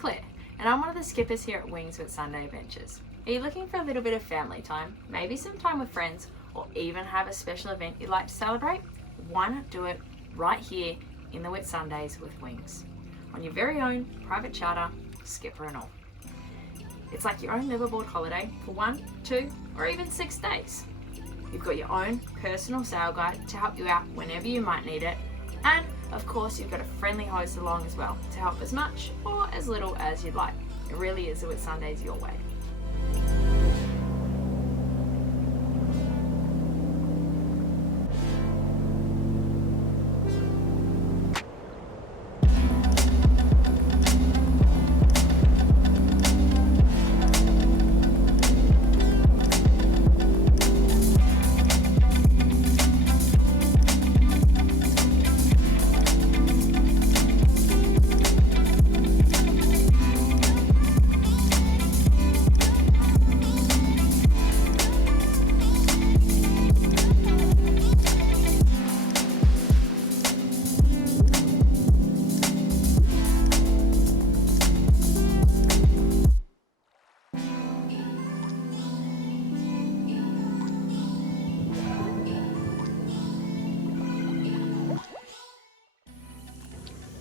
Claire, and I'm one of the skippers here at Wings Whitsunday Adventures. Are you looking for a little bit of family time, maybe some time with friends, or even have a special event you'd like to celebrate? Why not do it right here in the Whitsundays with Wings, on your very own private charter, skipper and all. It's like your own liveaboard holiday for 1, 2, or even 6 days. You've got your own personal sail guide to help you out whenever you might need it, and of course you've got a friendly host along as well to help as much or as little as you'd like. It really is the Whitsundays your way.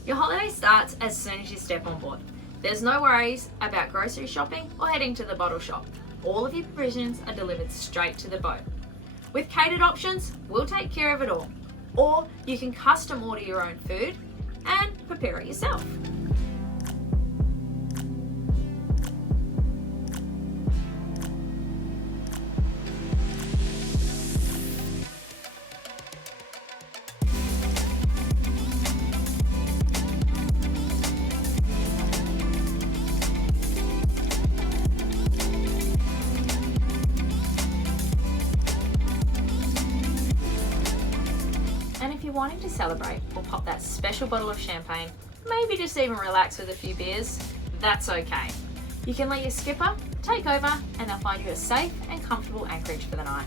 Your holiday starts as soon as you step on board. There's no worries about grocery shopping or heading to the bottle shop. All of your provisions are delivered straight to the boat. With catered options, we'll take care of it all. Or you can custom order your own food and prepare it yourself. And if you're wanting to celebrate or pop that special bottle of champagne, maybe just even relax with a few beers, that's okay. You can let your skipper take over and they'll find you a safe and comfortable anchorage for the night.